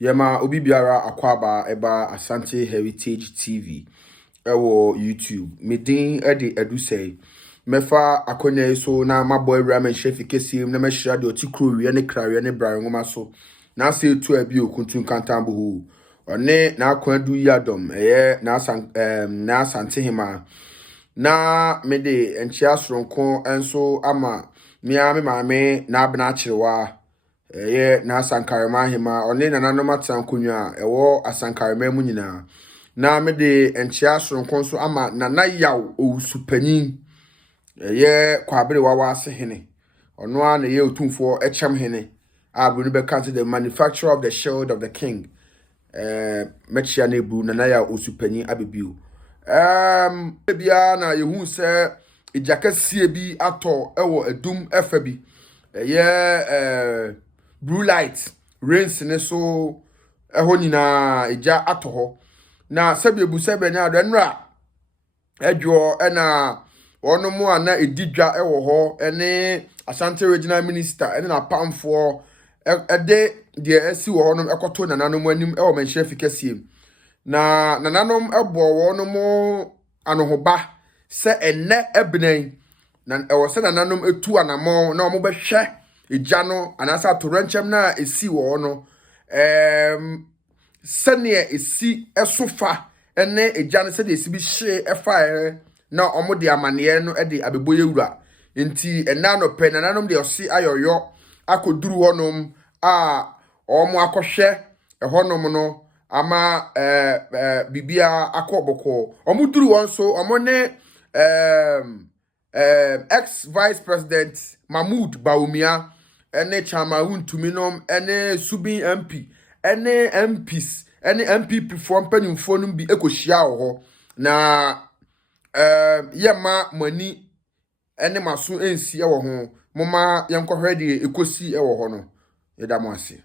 Yema obi biara akwaba eba Asante Heritage TV ewo YouTube. Medin edi edu say mefa akonya so na maboy ramen chef kesim na mehira de otikro wie ne krawe ne bra ngoma so. Na say to abi okuntun kantambo hu. One na akwadu yadom na Asante hima. Na mede enchia soronko enso ama mia me maame na abna chirewa na Asankarema hima one nananom atankonwa ewo Asankarema mu nyina na mede enchia soronko so ama nana yaw owusupanyin kwabere wawa ase hene ono a na ye otumfo echem hene abunu be kan the manufacturer of the shield of the king mechia na ebu nana yaw osupanyin abebiu bia na yehu se ejakasie bi ato ewo edum efa bi blue light rains ne so eho nyina eja ato ho na sabe ebu sabe nya ado nra edwo na wono mu ana edidwa ewo ho ene Asante regional minister ene na pamfo ede de esi wo ho no ekoto nananom anim ewo menhye fikasie na nananom ebo wono mu anohoba se enne ebnen na ewo se nananom etu anamo na omo behwe eja no anasa toranchem na esi wo no sene esi esofa ene eja no se de esi bi hye efa na omo de amane no de abeboye wura enti ena no pe nananom de osi ayoyo akoduru honom a omo akohwe ehonom no ama bibia akoboko omuduru won so omo ne ex vice president Mahmoud Bawumia ene Chamahun Tuminom ene Subin MP ene MPs ene MPP from panimfo no bi ekohia ho na yema mani ene maso ensi e wo ho moma yenkohwe de ekosi e wo ho no yeda mo ase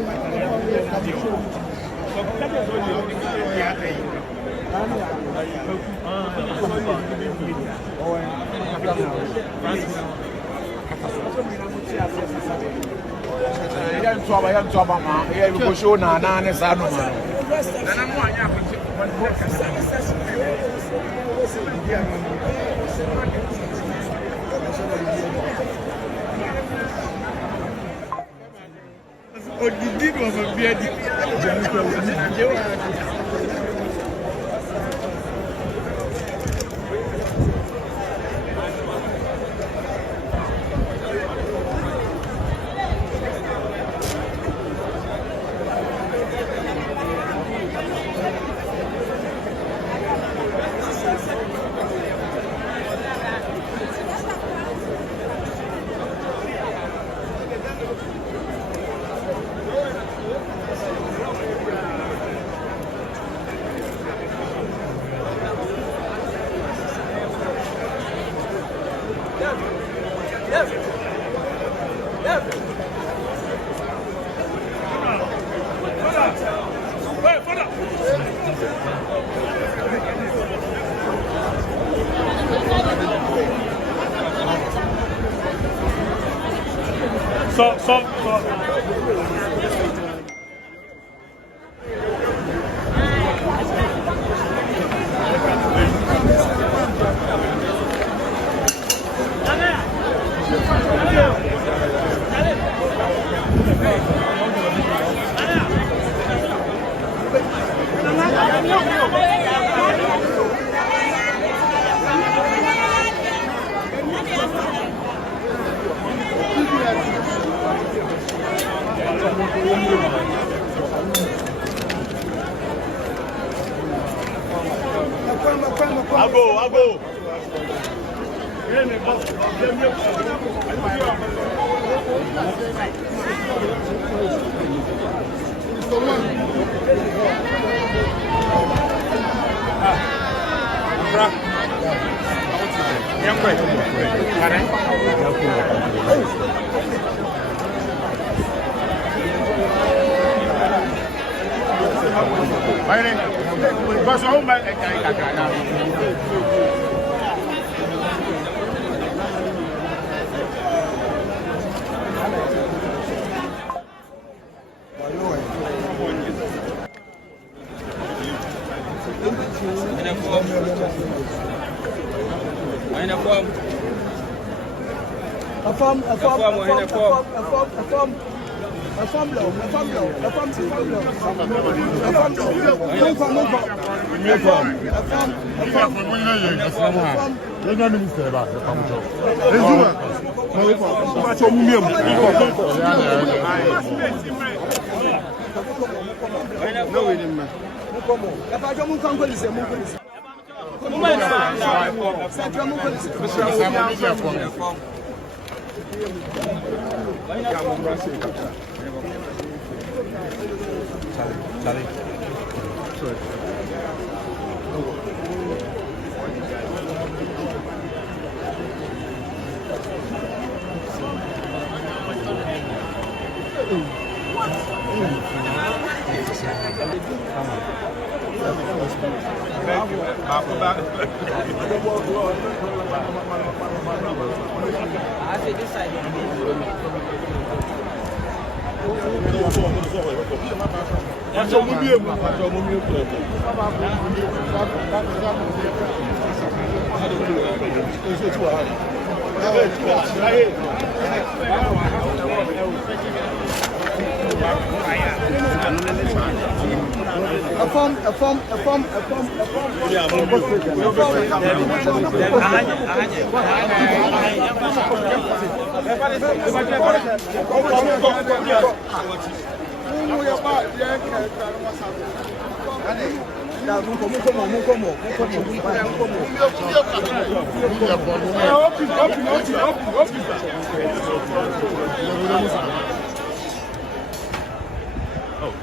My I'll go.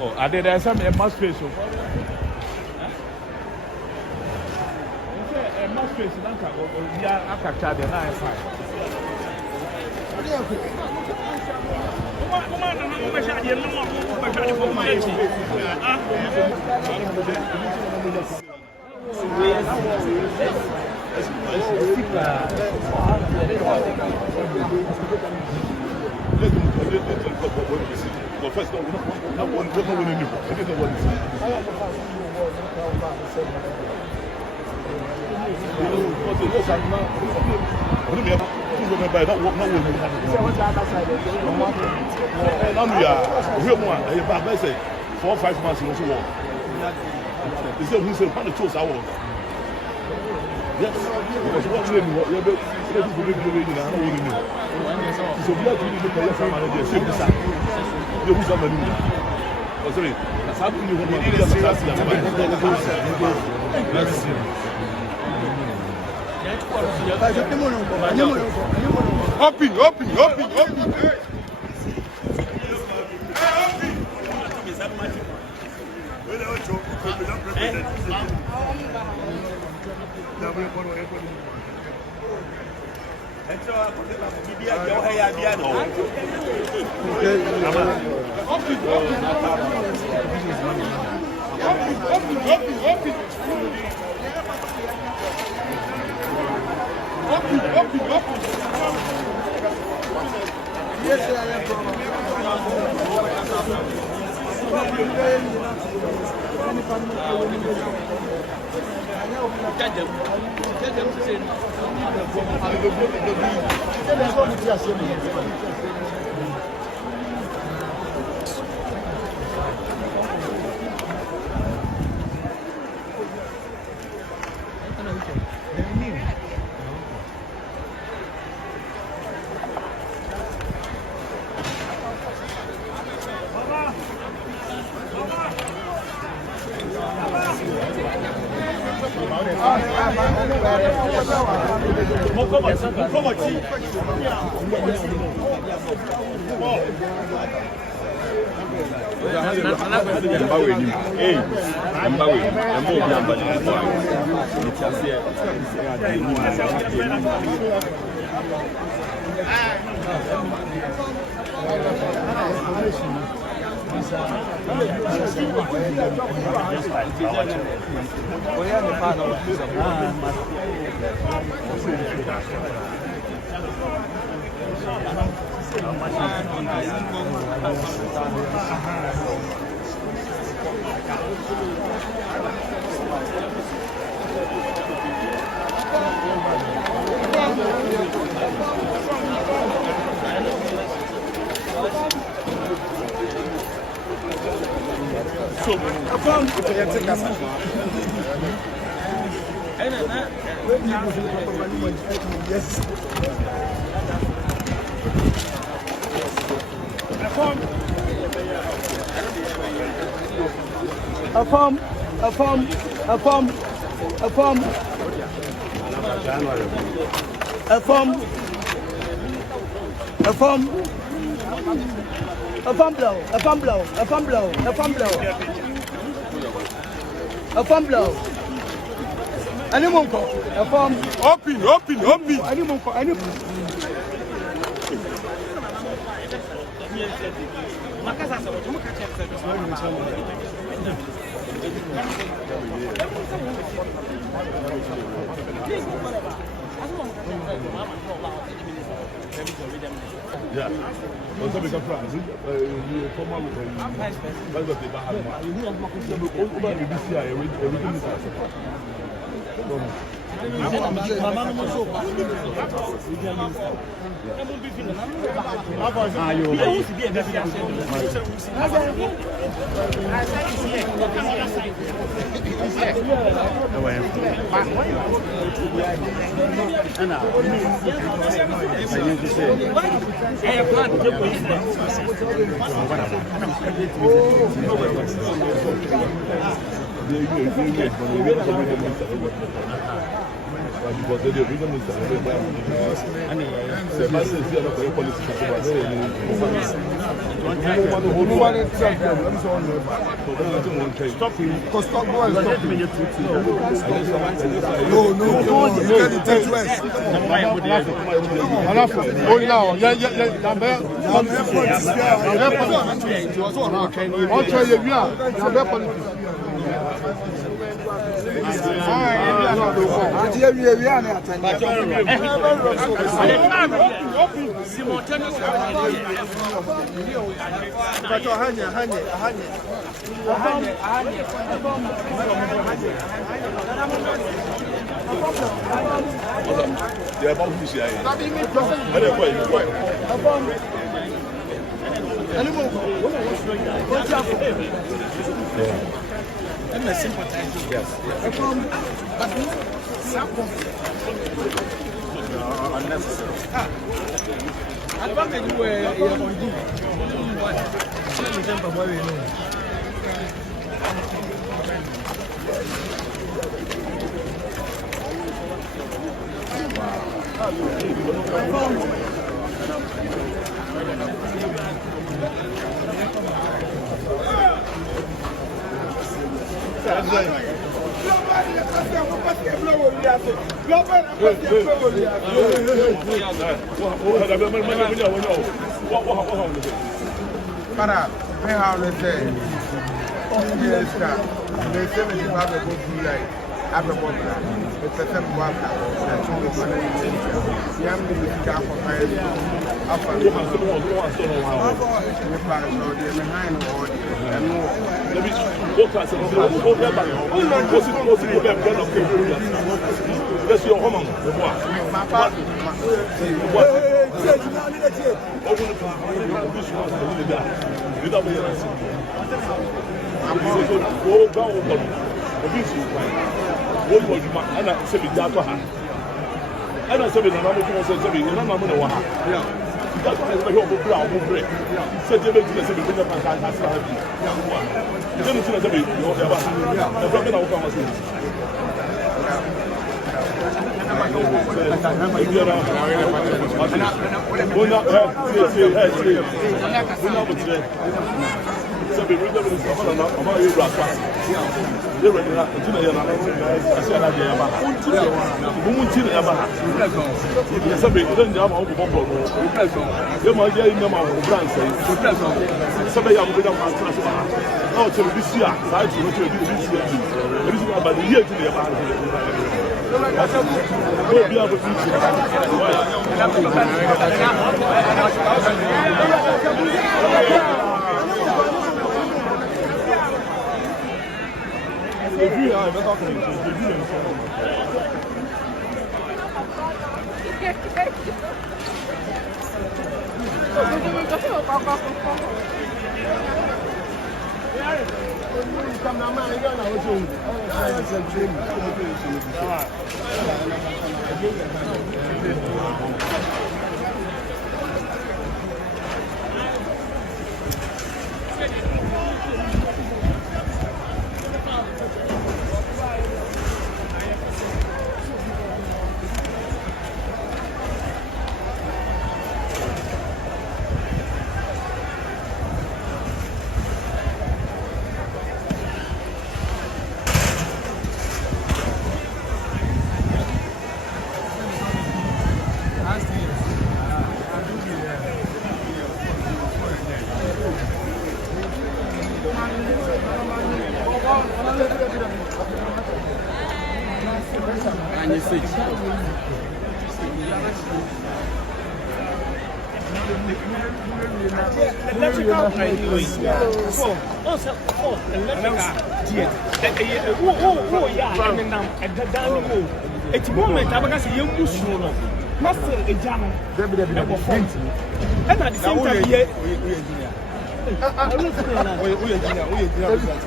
Oh, I did that some must face. Must face Yes, because what you know, you're so we have to look at your family, they're saying this. They will come and do that. Oh, sorry, that's how you want yeah. Also become friends. You come out with because they didn't even Stop him. No, get the text west.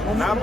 Oh, now,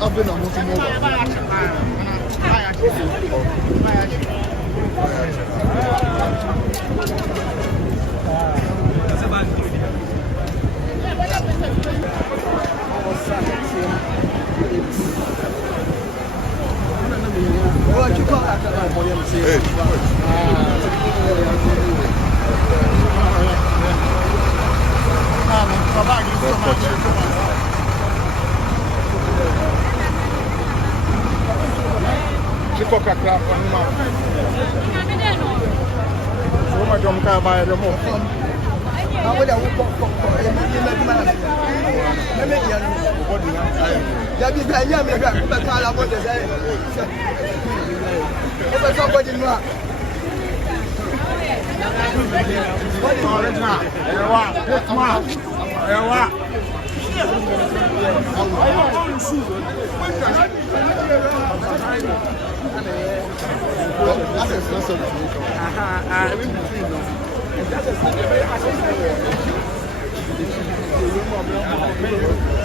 I've been on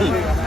That's